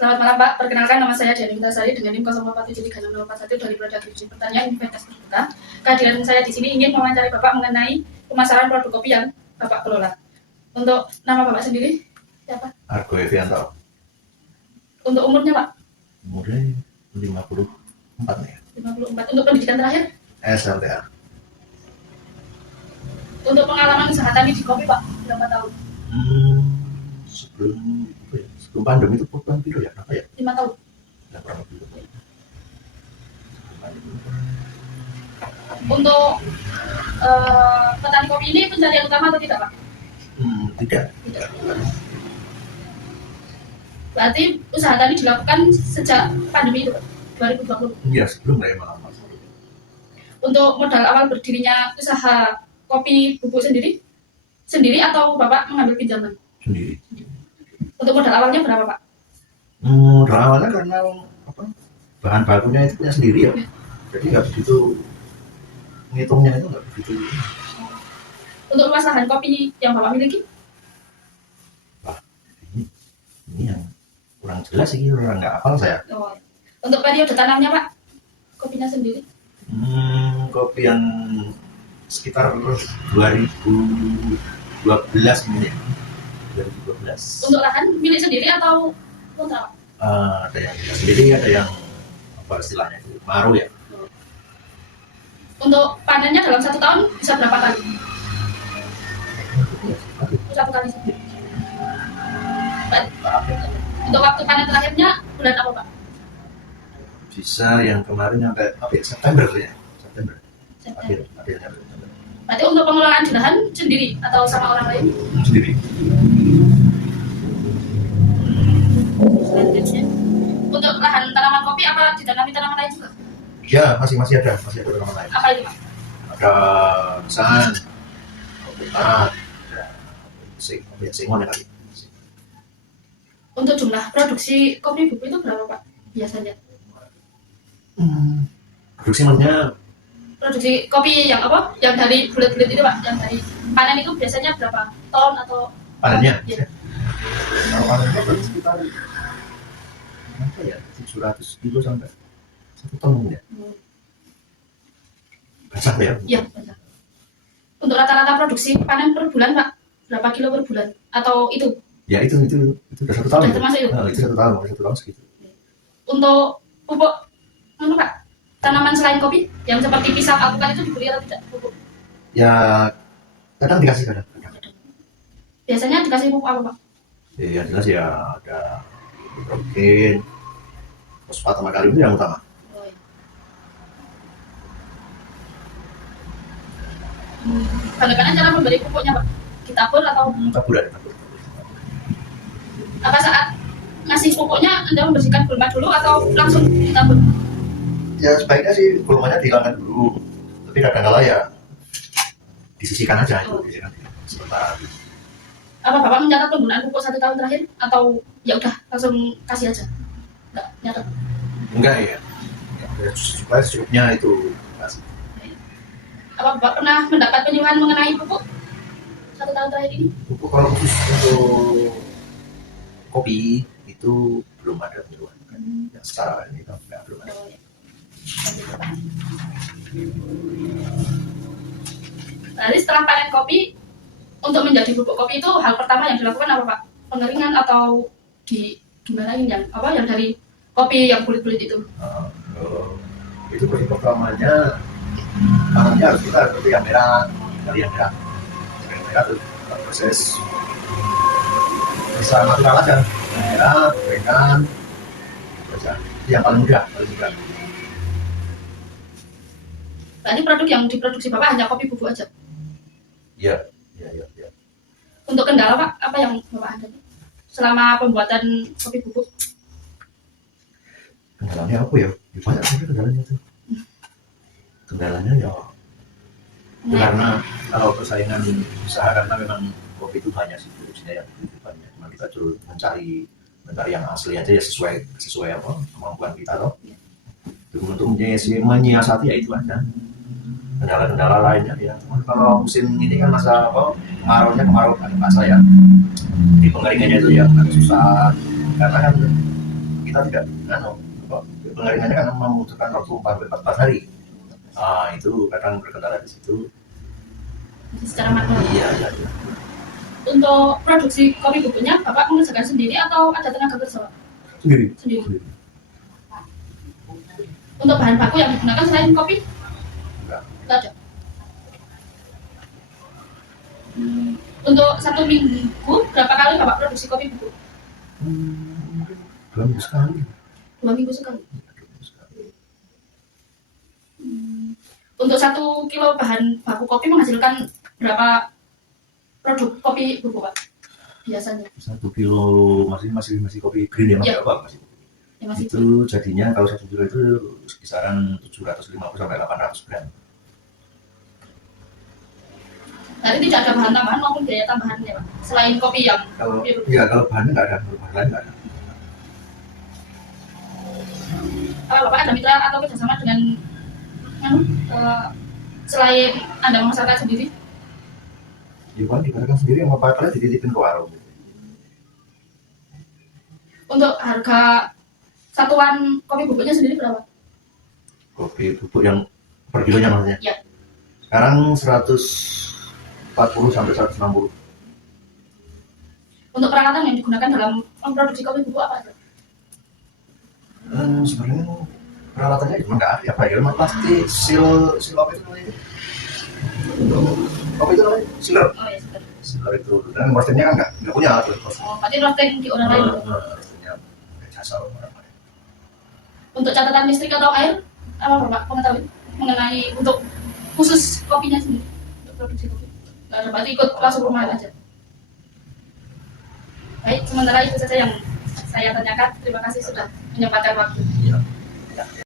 Selamat malam Pak, perkenalkan nama saya Dian Intasari dengan NIM 08736041 dari Produk Divisi Pertanian Investasi Terbuka. Kehadiran saya di sini ingin mewawancari Bapak mengenai pemasaran produk kopi yang Bapak kelola. Untuk nama Bapak sendiri, siapa? Argo Evianto. Untuk umurnya Pak? Umurnya 54 nih. 54. Untuk pendidikan terakhir? SLTA. Untuk pengalaman usaha tani di kopi Pak, berapa tahun? Sebelum pandemi itu program video ya, apa ya? 5 tahun. Nggak pernah video. Untuk petani kopi ini pencarian utama atau tidak Pak? Tidak. Berarti usaha tani dilakukan sejak pandemi itu Pak, 2020? Iya, sebelum lah emang. Untuk modal awal berdirinya usaha kopi bubuk sendiri atau Bapak mengambil pinjaman? Sendiri. Untuk modal awalnya berapa Pak? Modal awalnya karena bahan bakunya itu punya sendiri ya. Jadi nggak begitu ngitungnya itu nggak begitu. Untuk luas lahan kopi yang Bapak miliki? Ini yang kurang jelas sih, orang nggak hafal saya. Oh. Untuk periode tanamnya Pak, kopinya sendiri? Kopi yang sekitar 2012 ini. 2012. Untuk lahan milik sendiri atau kontrak? Ada yang sendiri, ada yang apa istilahnya itu maru ya. Untuk panennya dalam 1 tahun bisa berapa kali? 1 kali saja. Untuk waktu panen terakhirnya bulan apa Pak? Bisa yang kemarin sampai September ya. September. Akhirnya. Berarti untuk pengelolaan di lahan sendiri atau sama orang lain? Sendiri. Selanjutnya, untuk lahan tanaman kopi apa ditanami tanaman lain juga? Ya, masih ada tanaman lain. Apa itu Pak? Ada pisang, alpukat, ada sengon ya kali. Untuk jumlah produksi kopi bubuk itu berapa Pak biasanya? Produksi maksudnya Produksi kopi yang apa? Yang dari bulat-bulat itu Pak, yang dari panen itu biasanya berapa ton atau panennya? Ya. Kalau panen itu sekitar apa ya, 700 kilo sampai 1 ton ya. Basah ya? Iya, benar. Untuk rata-rata produksi panen per bulan Pak, berapa kilo per bulan? Atau itu? Ya itu udah 1 tahun. Sudah termasuk itu? Itu 1 tahun segitu. Untuk pupuk, Pak, tanaman selain kopi yang seperti pisang, alpukat itu dibeli atau tidak pupuk? Ya kadang dikasih kadang. Biasanya dikasih pupuk apa Pak? Ya jelas ya ada nitrogen, fosfat sama kalium itu yang utama. Oh, iya. Bagaimana cara memberi pupuknya Pak? Ditabur atau Taburan. apa saat ngasih pupuknya Anda membersihkan gulma dulu atau langsung ditabur? Ya sebaiknya sih gulmanya dihilangkan dulu, tapi kadang-kala ya disisihkan aja itu, disisihkan sebentar. Apa Bapak mencatat penggunaan pupuk 1 tahun terakhir atau ya udah langsung kasih aja? Enggak nyatat. Enggak ya, supaya secukupnya itu kasih. Apa Bapak pernah mendapat penyuluhan mengenai pupuk 1 tahun terakhir ini? Pupuk kalau khusus untuk kopi itu belum ada penyuluhan. Yang sekarang ini kan belum ada. Jadi setelah panen kopi, untuk menjadi bubuk kopi itu hal pertama yang dilakukan apa Pak? Pengeringan atau gimana ini yang dari kopi yang bulit-bulit itu? Itu proses pertamanya tanahnya harus kita seperti yang merah, terus proses bisa natural aja, merah, gorengan, yang paling mudah. Berarti produk yang diproduksi Bapak hanya kopi bubuk aja? Iya. Untuk kendala Pak, apa yang Bapak hadapi selama pembuatan kopi bubuk? Kendalanya apa ya? Banyak sekali kendalanya itu. Kendalanya ya karena kalau persaingan usaha karena memang kopi itu banyak sih produksinya yang banyak. Cuma kita terus mencari yang asli aja ya sesuai apa kemampuan kita toh. Untuk menyiasati ya itu ada. Kendala-kendala lainnya ya kalau musim ini kan masa kemarau kan masa ya di pengeringannya itu ya agak susah karena kan kita tidak, pengeringannya kan membutuhkan waktu 4 hari. Ah, itu kadang berkendala di situ. Secara manual. Iya. Untuk produksi kopi bubuknya, Bapak mengerjakan sendiri atau ada tenaga kerja, Pak? Sendiri. Untuk bahan baku yang digunakan selain kopi? Enggak. Tidak ada. Untuk 1 minggu, berapa kali Bapak produksi kopi bubuk? 2 minggu sekali. 2 minggu sekali. Untuk 1 kilo bahan baku kopi menghasilkan berapa produk kopi bubuk, Pak? Biasanya 1 kilo masih kopi green ya, Mas? Iya. Apa masih? ya masih Itu jadinya kalau 1 kilo itu kisaran 750 sampai 800 gram. Jadi tidak ada bahan tambahan maupun biaya tambahan ya, Pak? Selain kopi yang Kalau kopi bubuk. iya, kalau bahannya nggak ada, bahan lain nggak ada. Bapak ada mitra atau kerjasama dengan selain Anda memasarkan sendiri? Ya kan diberikan sendiri sama Pak kalian dititipin ke warung. Untuk harga satuan kopi bubuknya sendiri berapa? Kopi bubuk yang per kilonya maksudnya? Ya. Sekarang 140 sampai 160. Untuk peralatan yang digunakan dalam memproduksi kopi bubuk apa aja? Sebenarnya peralatannya cuma nggak ada apa ya, cuma plastik, seal apa itu namanya? Apa itu namanya? Sealer. Oh ya, sudah. Sealer itu, dan roastingnya kan nggak punya tuh. Oh, berarti roasting di orang lain. Roastingnya jasa orang lain. Untuk catatan listrik atau air, apa Bapak mengetahui mengenai untuk khusus kopinya sendiri, untuk produksi kopi? Nggak ada, berarti ikut langsung rumahan aja. Baik, sementara itu saja yang saya tanyakan. Terima kasih sudah menyempatkan waktu. Iya.